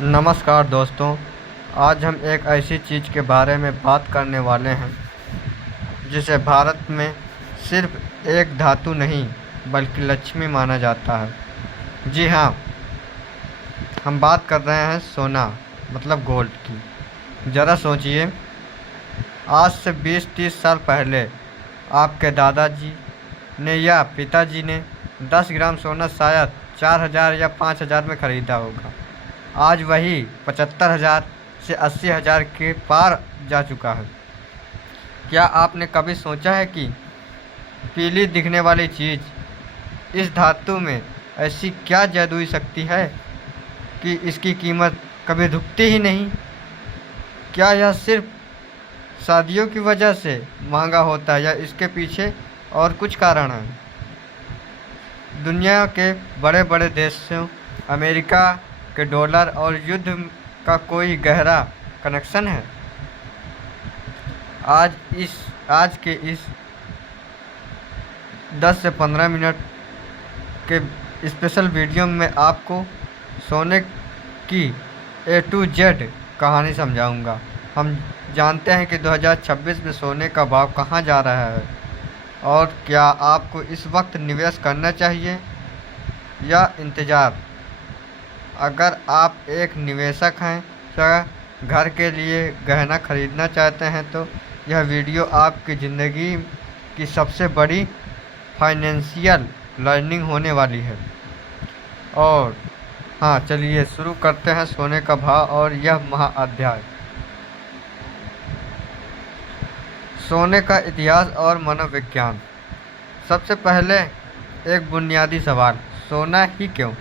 नमस्कार दोस्तों। आज हम एक ऐसी चीज़ के बारे में बात करने वाले हैं जिसे भारत में सिर्फ एक धातु नहीं बल्कि लक्ष्मी माना जाता है। जी हाँ, हम बात कर रहे हैं सोना मतलब गोल्ड की। ज़रा सोचिए, आज से 20-30 साल पहले आपके दादाजी ने या पिताजी ने 10 ग्राम सोना शायद 4,000 या 5,000 में ख़रीदा होगा। आज वही 75,000 से 80,000 के पार जा चुका है। क्या आपने कभी सोचा है कि पीली दिखने वाली चीज़ इस धातु में ऐसी क्या जादुई शक्ति है कि इसकी कीमत कभी झुकती ही नहीं? क्या यह सिर्फ शादियों की वजह से महंगा होता है या इसके पीछे और कुछ कारण हैं? दुनिया के बड़े बड़े देशों, अमेरिका के डॉलर और युद्ध का कोई गहरा कनेक्शन है? आज के इस 10 से 15 मिनट के स्पेशल वीडियो में आपको सोने की A to Z कहानी समझाऊंगा। हम जानते हैं कि 2026 में सोने का भाव कहां जा रहा है और क्या आपको इस वक्त निवेश करना चाहिए या इंतज़ार। अगर आप एक निवेशक हैं या घर के लिए गहना खरीदना चाहते हैं तो यह वीडियो आपकी ज़िंदगी की सबसे बड़ी फाइनेंशियल लर्निंग होने वाली है। और हाँ, चलिए शुरू करते हैं सोने का भाव और यह महाअध्याय। सोने का इतिहास और मनोविज्ञान। सबसे पहले एक बुनियादी सवाल, सोना ही क्यों?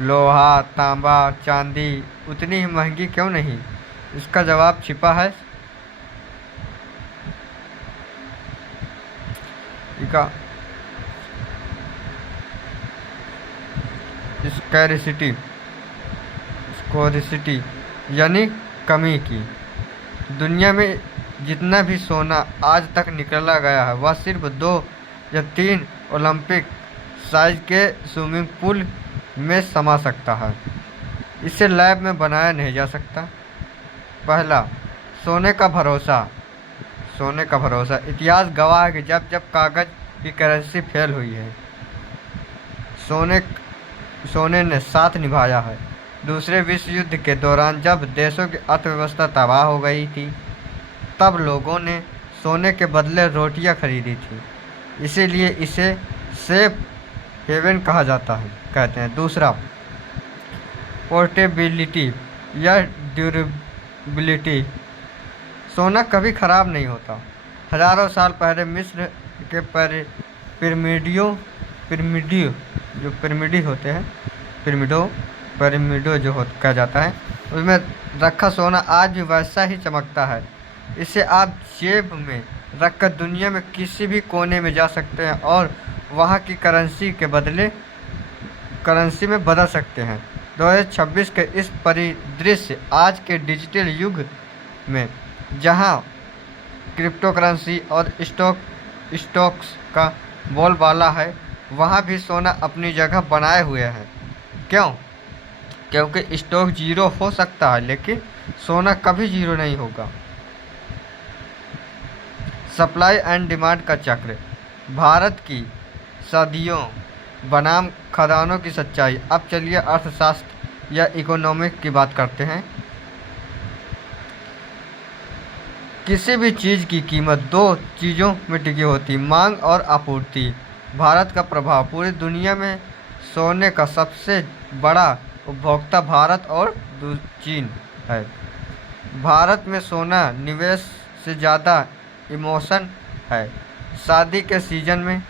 लोहा, तांबा, चांदी उतनी ही महंगी क्यों नहीं? इसका जवाब छिपा है स्कैरिसिटी स्कोरिसिटी यानी कमी की। दुनिया में जितना भी सोना आज तक निकाला गया है वह सिर्फ 2 या 3 ओलंपिक साइज के स्विमिंग पूल में समा सकता है। इसे लैब में बनाया नहीं जा सकता। पहला, सोने का भरोसा। सोने का भरोसा। इतिहास गवाह है कि जब जब कागज की करेंसी फेल हुई है, सोने ने साथ निभाया है। दूसरे विश्व युद्ध के दौरान जब देशों की अर्थव्यवस्था तबाह हो गई थी, तब लोगों ने सोने के बदले रोटियां खरीदी थी। इसीलिए इसे सेफ हेवन कहा जाता है, कहते हैं। दूसरा, पोर्टेबिलिटी या ड्यूरेबिलिटी। सोना कभी ख़राब नहीं होता। हज़ारों साल पहले मिस्र के पिरामिड होते हैं, पिरामिडो जो कहा जाता है, उसमें रखा सोना आज भी वैसा ही चमकता है। इसे आप जेब में रखकर दुनिया में किसी भी कोने में जा सकते हैं और वहाँ की करेंसी में बदल सकते हैं। 2026 के इस परिदृश्य आज के डिजिटल युग में जहाँ क्रिप्टो करेंसी और स्टॉक्स का बोलबाला है, वहाँ भी सोना अपनी जगह बनाए हुए है। क्यों? क्योंकि स्टॉक जीरो हो सकता है लेकिन सोना कभी जीरो नहीं होगा। सप्लाई एंड डिमांड का चक्र। भारत की सदियों बनाम खदानों की सच्चाई। अब चलिए अर्थशास्त्र या इकोनॉमिक की बात करते हैं। किसी भी चीज़ की कीमत 2 चीज़ों में टिकी होती, मांग और आपूर्ति। भारत का प्रभाव। पूरी दुनिया में सोने का सबसे बड़ा उपभोक्ता भारत और चीन है। भारत में सोना निवेश से ज़्यादा इमोशन है। शादी के सीजन में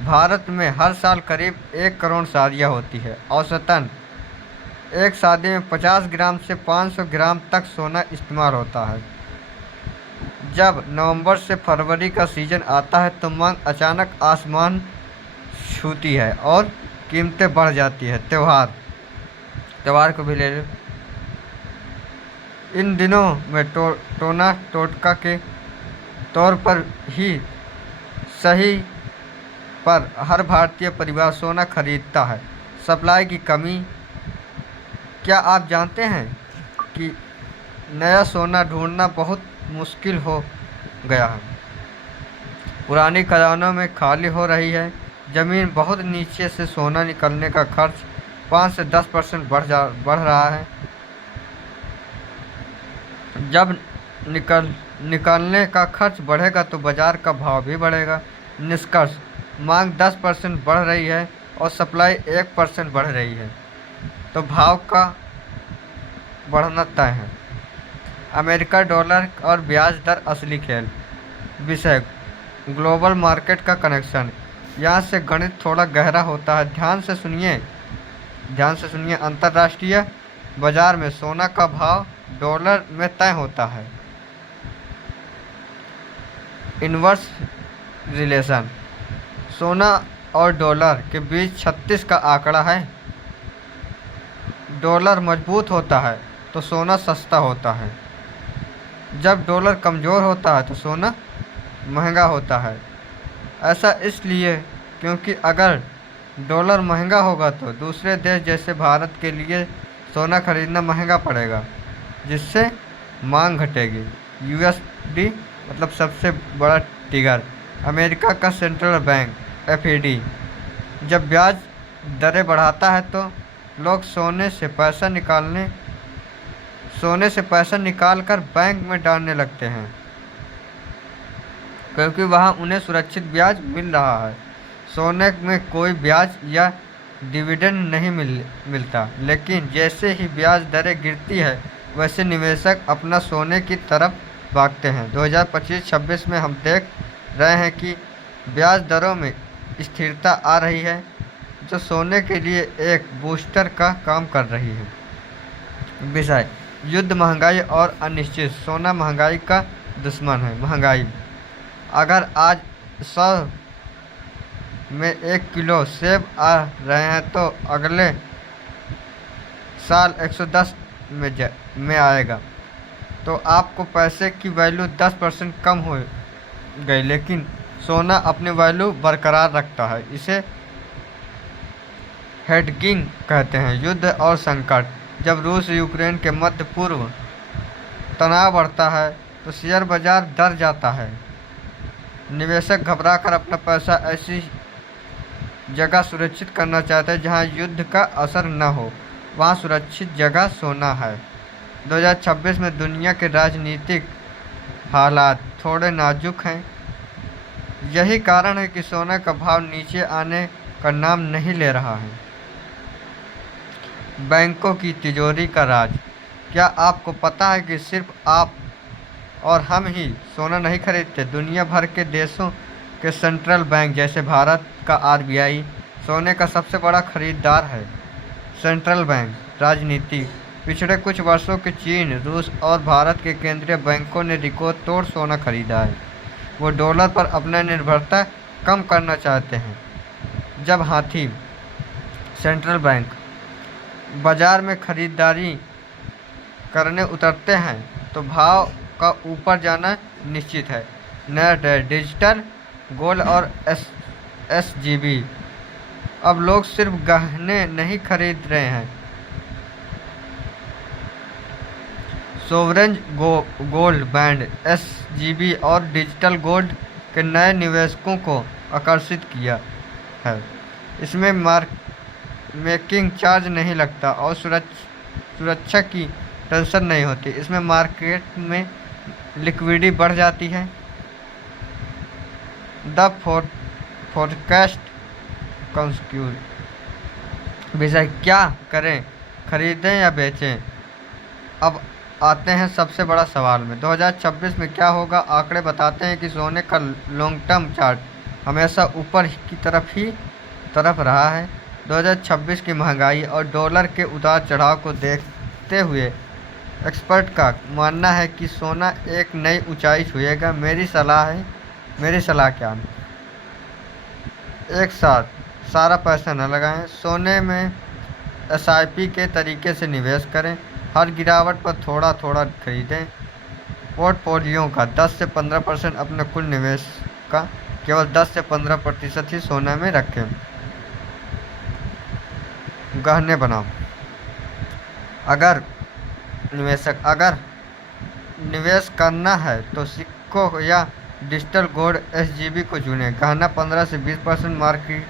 भारत में हर साल करीब 1 करोड़ शादियाँ होती है। औसतन एक शादी में 50 ग्राम से 500 ग्राम तक सोना इस्तेमाल होता है। जब नवंबर से फरवरी का सीज़न आता है तो मांग अचानक आसमान छूती है और कीमतें बढ़ जाती है। त्यौहार को भी ले लो। इन दिनों में टोटका के तौर पर ही सही पर हर भारतीय परिवार सोना खरीदता है। सप्लाई की कमी क्या आप जानते हैं कि नया सोना ढूंढना बहुत मुश्किल हो गया है। पुरानी खदानों में खाली हो रही है ज़मीन। बहुत नीचे से सोना निकलने का खर्च 5 से 10% बढ़ रहा है। जब निकालने का खर्च बढ़ेगा तो बाजार का भाव भी बढ़ेगा। निष्कर्ष, मांग 10% बढ़ रही है और सप्लाई 1% बढ़ रही है, तो भाव का बढ़ना तय है। अमेरिका डॉलर और ब्याज दर असली खेल। विषय: ग्लोबल मार्केट का कनेक्शन। यहाँ से गणित थोड़ा गहरा होता है। ध्यान से सुनिए। अंतर्राष्ट्रीय बाजार में सोना का भाव डॉलर में तय होता है। इनवर्स रिलेशन: सोना और डॉलर के बीच 36 का आंकड़ा है। डॉलर मजबूत होता है तो सोना सस्ता होता है। जब डॉलर कमज़ोर होता है तो सोना महंगा होता है। ऐसा इसलिए क्योंकि अगर डॉलर महंगा होगा तो दूसरे देश जैसे भारत के लिए सोना खरीदना महंगा पड़ेगा, जिससे मांग घटेगी। यूएसडी मतलब सबसे बड़ा ट्रिगर। अमेरिका का सेंट्रल बैंक एफईडी जब ब्याज दरें बढ़ाता है तो लोग सोने से पैसा निकाल कर बैंक में डालने लगते हैं, क्योंकि वहाँ उन्हें सुरक्षित ब्याज मिल रहा है। सोने में कोई ब्याज या डिविडेंड नहीं मिलता, लेकिन जैसे ही ब्याज दरें गिरती है वैसे निवेशक अपना सोने की तरफ भागते हैं। 2025-26 में हम देख रहे हैं कि ब्याज दरों में स्थिरता आ रही है, जो सोने के लिए एक बूस्टर का काम कर रही है। विषय: युद्ध, महंगाई और अनिश्चित। सोना महंगाई का दुश्मन है। महंगाई: अगर आज 100 में 1 किलो सेब आ रहे हैं तो अगले साल 110 में आएगा, तो आपको पैसे की वैल्यू 10% कम हो गई, लेकिन सोना अपनी वैल्यू बरकरार रखता है। इसे हेडगिंग कहते हैं। युद्ध और संकट: जब रूस यूक्रेन के मध्य पूर्व तनाव बढ़ता है तो शेयर बाजार डर जाता है। निवेशक घबराकर अपना पैसा ऐसी जगह सुरक्षित करना चाहते हैं जहां युद्ध का असर न हो। वहां सुरक्षित जगह सोना है। 2026 में दुनिया के राजनीतिक हालात थोड़े नाजुक हैं। यही कारण है कि सोने का भाव नीचे आने का नाम नहीं ले रहा है। बैंकों की तिजोरी का राज: क्या आपको पता है कि सिर्फ आप और हम ही सोना नहीं खरीदते? दुनिया भर के देशों के सेंट्रल बैंक जैसे भारत का आरबीआई सोने का सबसे बड़ा खरीदार है। सेंट्रल बैंक राजनीति: पिछले कुछ वर्षों के चीन, रूस और भारत के केंद्रीय बैंकों ने रिकॉर्ड तोड़ सोना खरीदा है। वो डॉलर पर अपना निर्भरता कम करना चाहते हैं। जब हाथी सेंट्रल बैंक बाजार में खरीदारी करने उतरते हैं तो भाव का ऊपर जाना निश्चित है। नया ट्रेंड: डिजिटल गोल्ड और एसजीबी। अब लोग सिर्फ गहने नहीं खरीद रहे हैं, सोवरेन गोल्ड बॉन्ड एसजीबी और डिजिटल गोल्ड के नए निवेशकों को आकर्षित किया है। इसमें मेकिंग चार्ज नहीं लगता और सुरक्षा की टेंशन नहीं होती। इसमें मार्केट में लिक्विडिटी बढ़ जाती है। The forecast consequences. विषय: क्या करें, खरीदें या बेचें? अब आते हैं सबसे बड़ा सवाल में। 2026 में क्या होगा? आंकड़े बताते हैं कि सोने का लॉन्ग टर्म चार्ट हमेशा ऊपर की तरफ रहा है। 2026 की महंगाई और डॉलर के उतार चढ़ाव को देखते हुए एक्सपर्ट का मानना है कि सोना एक नई ऊंचाई छुएगा। मेरी सलाह क्या है? एक साथ सारा पैसा न लगाएं। सोने में एसआईपी के तरीके से निवेश करें। हर गिरावट पर थोड़ा थोड़ा खरीदें। पोर्टफोलियो का 10 से 15% अपने कुल निवेश का केवल 10 से 15% ही सोने में रखें। गहने बनाओ। अगर निवेश करना है तो सिक्कों या डिजिटल गोल्ड SGB को चुनें। गहना 15 से 20% मार्केट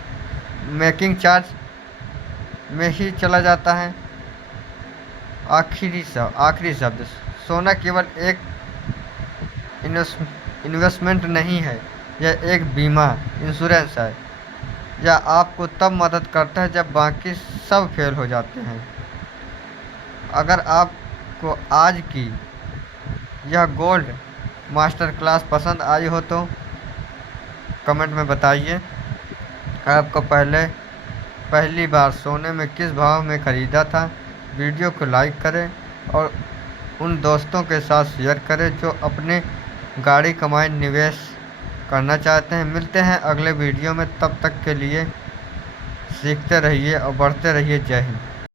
मेकिंग चार्ज में ही चला जाता है। आखिरी शब्द, सोना केवल एक इन्वेस्टमेंट नहीं है, यह एक बीमा इंश्योरेंस है। यह आपको तब मदद करता है जब बाकी सब फेल हो जाते हैं। अगर आपको आज की यह गोल्ड मास्टर क्लास पसंद आई हो तो कमेंट में बताइए। आपको पहली बार सोने में किस भाव में ख़रीदा था। वीडियो को लाइक करें और उन दोस्तों के साथ शेयर करें जो अपने गाड़ी कमाई निवेश करना चाहते हैं। मिलते हैं अगले वीडियो में, तब तक के लिए सीखते रहिए और बढ़ते रहिए। जय हिंद।